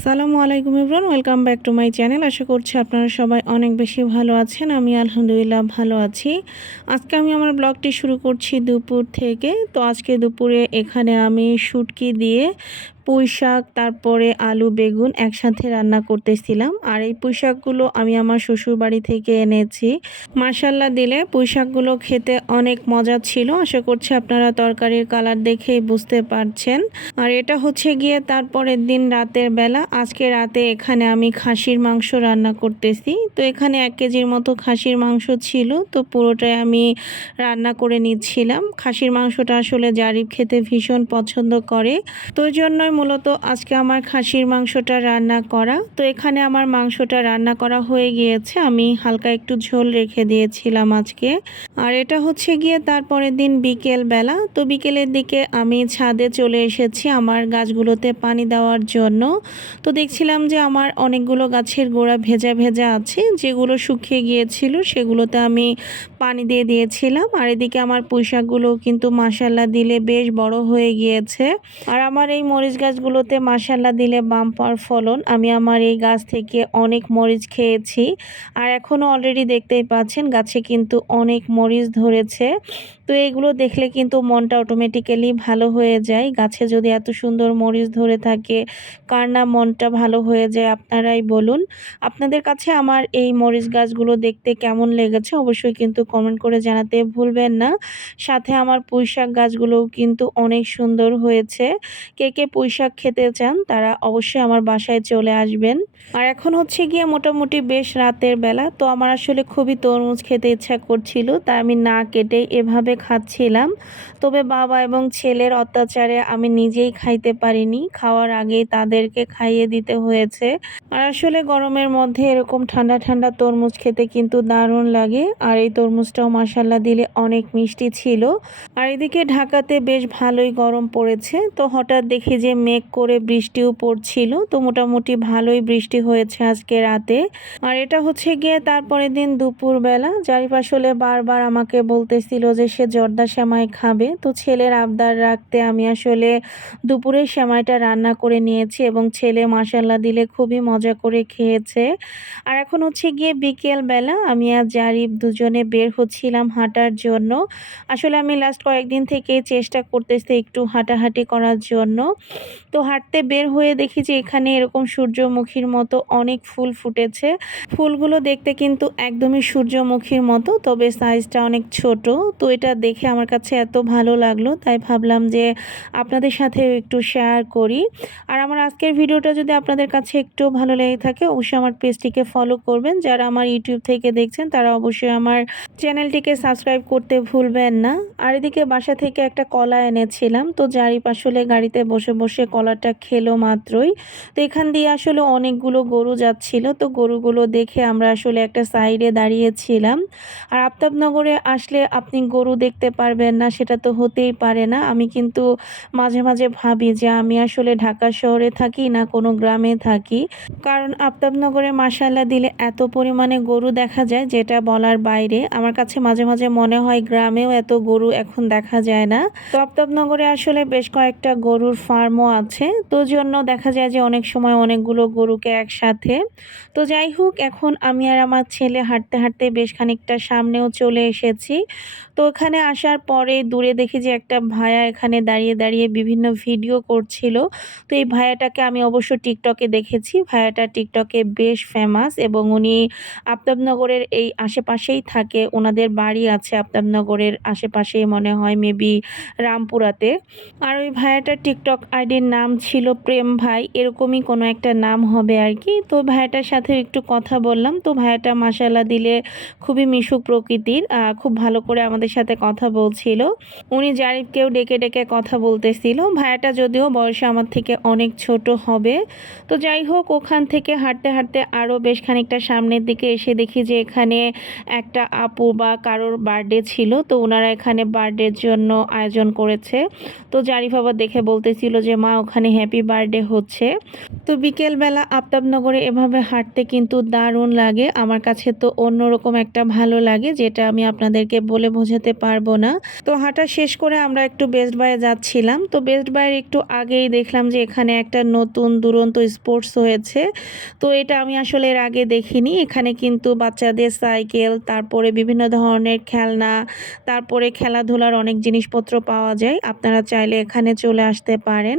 সালামু আলাইকুম ইবরান welcome back to my channel. আশা করছি আপনারা সবাই অনেক বেশি ভালো আছেন। আমি আলহামদুলিল্লাহ ভালো আছি। আজকে আমি আমার ব্লগটি শুরু করছি দুপুর থেকে। তো আজকে দুপুরে এখানে আমি শুটকি দিয়ে পুঁই শাক তারপরে আলু, বেগুন একসাথে রান্না করতেছিলাম। আর এই পুঁই শাকগুলো আমি আমার শ্বশুর বাড়ি থেকে এনেছি। মাসাল্লা দিলে পুঁই শাকগুলো খেতে অনেক মজা ছিল। আশা করছি আপনারা তরকারির কালার দেখেই বুঝতে পারছেন। আর এটা হচ্ছে গিয়ে তারপরের দিন রাতের বেলা। আজকে রাতে এখানে আমি খাসির মাংস রান্না করতেছি। তো এখানে এক কেজির মতো খাসির মাংস ছিল। তো পুরোটাই আমি রান্না করে নিচ্ছিলাম। খাসির মাংসটা আসলে জারিফ খেতে ভীষণ পছন্দ করে। তো জন্যই মূলত আজকে আমার খাসির মাংসটা রান্না করা। তো এখানে আমার মাংসটা রান্না করা হয়ে গিয়েছে। আমি হালকা একটু ঝোল রেখে দিয়েছিলাম আজকে। আর এটা হচ্ছে গিয়ে তারপরের দিন বিকেল বেলা তো বিকেলের দিকে আমি ছাদে চলে এসেছি আমার গাছগুলোতে পানি দেওয়ার জন্য। তো দেখছিলাম যে আমার অনেকগুলো গাছের গোড়া ভেজা ভেজা আছে। যেগুলো শুকিয়ে গিয়েছিল সেগুলোতে আমি পানি দিয়ে দিয়েছিলাম। আর এদিকে আমার পুঁইশাকগুলো কিন্তু মাসাল্লা দিলে বেশ বড় হয়ে গিয়েছে। আর আমার এই মরিচ গাছগুলোতে মাসাল্লা দিলে বাম্পার ফলন। আমি আমার এই গাছ থেকে অনেক মরিচ খেয়েছি আর এখনও অলরেডি দেখতেই পাচ্ছেন গাছে কিন্তু অনেক মরিচ ধরেছে। তো এগুলো দেখলে কিন্তু মনটা অটোমেটিক্যালি ভালো হয়ে যায়। গাছে যদি এত সুন্দর মরিচ ধরে থাকে, কার না মনটা ভালো হয়ে যায় আপনারাই বলুন। আপনাদের কাছে আমার এই মরিচ গাছগুলো দেখতে কেমন লেগেছে অবশ্যই কিন্তু কমেন্ট করে জানাতে ভুলবেন না। সাথে আমার পুঁইশাক গাছগুলোও কিন্তু অনেক সুন্দর হয়েছে। কে কে পুঁইশাক খেতে চান, তারা অবশ্যই আমার বাসায় চলে আসবেন। আর এখন হচ্ছে গিয়ে মোটামুটি বেশ রাতের বেলা, তো আমার আসলে খুবই তরমুজ খেতে ইচ্ছা করছিল, তাই আমি না কেটে এভাবে খাচ্ছিলাম। তবে বাবা এবং ছেলের অত্যাচারে আমি নিজেই খাইতে পারিনি, খাওয়ার আগেই তাদেরকে খাইয়ে দিতে হয়েছে। আর আসলে গরমের মধ্যে এরকম ঠান্ডা ঠান্ডা তরমুজ খেতে কিন্তু দারুণ লাগে, আর এই তরমুজটাও মাসাল্লা দিলে অনেক মিষ্টি ছিল। আর এদিকে ঢাকাতে বেশ ভালোই গরম পড়েছে, তো হঠাৎ দেখি যে মেঘ করে বৃষ্টিও পড়ছিল, তো মোটামুটি ভালোই বৃষ্টি হয়েছে আজকে রাতে। আর এটা হচ্ছে গিয়ে তারপরের দিন দুপুরবেলা। জারিফ আসলে বারবার আমাকে বলতেছিল যে সে জর্দা সেমাই খাবে। তো ছেলের আবদার রাখতে আমি আসলে দুপুরের সেমাইটা রান্না করে নিয়েছি এবং ছেলে মাসাল্লা দিলে খুবই মজা করে খেয়েছে। আর এখন হচ্ছে গিয়ে বিকেল বেলা আমি আর জারিফ দুজনে বের হচ্ছিলাম হাঁটার জন্য। আসলে আমি লাস্ট কয়েকদিন থেকে চেষ্টা করতেছি একটু হাঁটাহাঁটি করার জন্য। তো হাঁটতে বের হয়ে দেখি যে এখানে এরকম সূর্যমুখীর মতো অনেক ফুল ফুটেছে। ফুলগুলো দেখতে কিন্তু একদমই সূর্যমুখীর মতো, তবে সাইজটা অনেক ছোট। তো এটা দেখে আমার কাছে এত ভালো লাগল, তাই ভাবলাম যে আপনাদের সাথে একটু শেয়ার করি। আর আমার আজকের ভিডিওটা যদি আপনাদের কাছে একটু ভালো লেগে থাকে, অবশ্যই আমার পেজটিকে ফলো করবেন। যারা আমার ইউটিউব থেকে দেখছেন, তারা অবশ্যই আমার চ্যানেলটিকে সাবস্ক্রাইব করতে ভুলবেন না। আর এদিকে বাসা থেকে একটা কলা এনেছিলাম, তো জারিপ আসলে গাড়িতে বসে বসে কলাটা খেলো মাত্রই। তো এখান দিয়ে আসলে অনেকগুলো গরু যাচ্ছিল। তো গরুগুলো দেখে আমরা আসলে একটা সাইডে দাঁড়িয়েছিলাম। আর আফতাবনগরে আসলে আপনি গরু দেখতে পারবেন না, সেটা তো হতেই পারে না। আমি কিন্তু মাঝে মাঝে ভাবি যে আমি আসলে ঢাকা শহরে থাকি না কোনো গ্রামে থাকি। কারণ আফতাবনগরে মাসাল্লা দিলে এত পরিমাণে গরু দেখা যায়, যেটা বলার বাইরে। আমার কাছে মাঝে মাঝে মনে হয় গ্রামেও এত গরু এখন দেখা যায় না। তো আফতাবনগরে আসলে বেশ কয়েকটা গরুর ফার্মও আছে। তো জন্য দেখা যায় যে অনেক সময় অনেকগুলো গরুকে একসাথে। তো যাই হোক, এখন আমি আর আমার ছেলে হাঁটতে হাঁটতে বেশ খানিকটা সামনেও চলে এসেছি। তো ওখানে আসার পরে দূরে দেখি যে একটা ভায়া এখানে দাঁড়িয়ে দাঁড়িয়ে বিভিন্ন ভিডিও করছিল। তো এই ভায়াটাকে আমি অবশ্য টিকটকে দেখেছি। ভায়াটা টিকটকে বেশ ফেমাস এবং উনি আফতাবনগরের এই আশেপাশেই থাকে। ওনাদের বাড়ি আছে আফতাবনগরের আশেপাশেই মনে হয় মেবি রামপুরাতে। আর ওই ভায়াটা টিকটক আইডির নাম ছিল প্রেম ভাই, এরকমই কোনো একটা নাম হবে আর কি। তো ভাইয়াটার সাথে একটু কথা বললাম। তো ভাইয়াটা মাসাল্লা দিলে খুবই মিশুক প্রকৃতির খুব ভালো করে আমাদের সাথে কথা বলছিল। উনি জারিফকেও ডেকে ডেকে কথা বলতেছিল। ভাইয়াটা যদিও বয়সে আমার থেকে অনেক ছোট হবে। তো যাই হোক, ওখান থেকে হাঁটতে হাঁটতে আরও বেশ খানিকটা সামনের দিকে এসে দেখি যে এখানে একটা আপু বা কারোর বার্থডে ছিল। তো ওনারা এখানে বার্থডের জন্য আয়োজন করেছে। তো জারিফ আবার দেখে বলতেছিল যে, মা ওখানে হ্যাপি বার্থডে হচ্ছে। তো বিকেলবেলা আফতাবনগরে এভাবে হাঁটতে কিন্তু দারুণ লাগে। আমার কাছে তো অন্যরকম একটা ভালো লাগে, যেটা আমি আপনাদেরকে বলে বোঝাতে পারব না। তো হাঁটা শেষ করে আমরা একটু বেস্ট বাইয়ে যাচ্ছিলাম। তো বেস্ট বাইয়ের একটু আগেই দেখলাম যে এখানে একটা নতুন দুরন্ত স্পোর্টস হয়েছে। তো এটা আমি আসলে এর আগে দেখিনি। এখানে কিন্তু বাচ্চাদের সাইকেল তারপরে বিভিন্ন ধরনের খেলনা, তারপরে খেলাধুলার অনেক জিনিসপত্র পাওয়া যায়। আপনারা চাইলে এখানে চলে আসতে পারেন।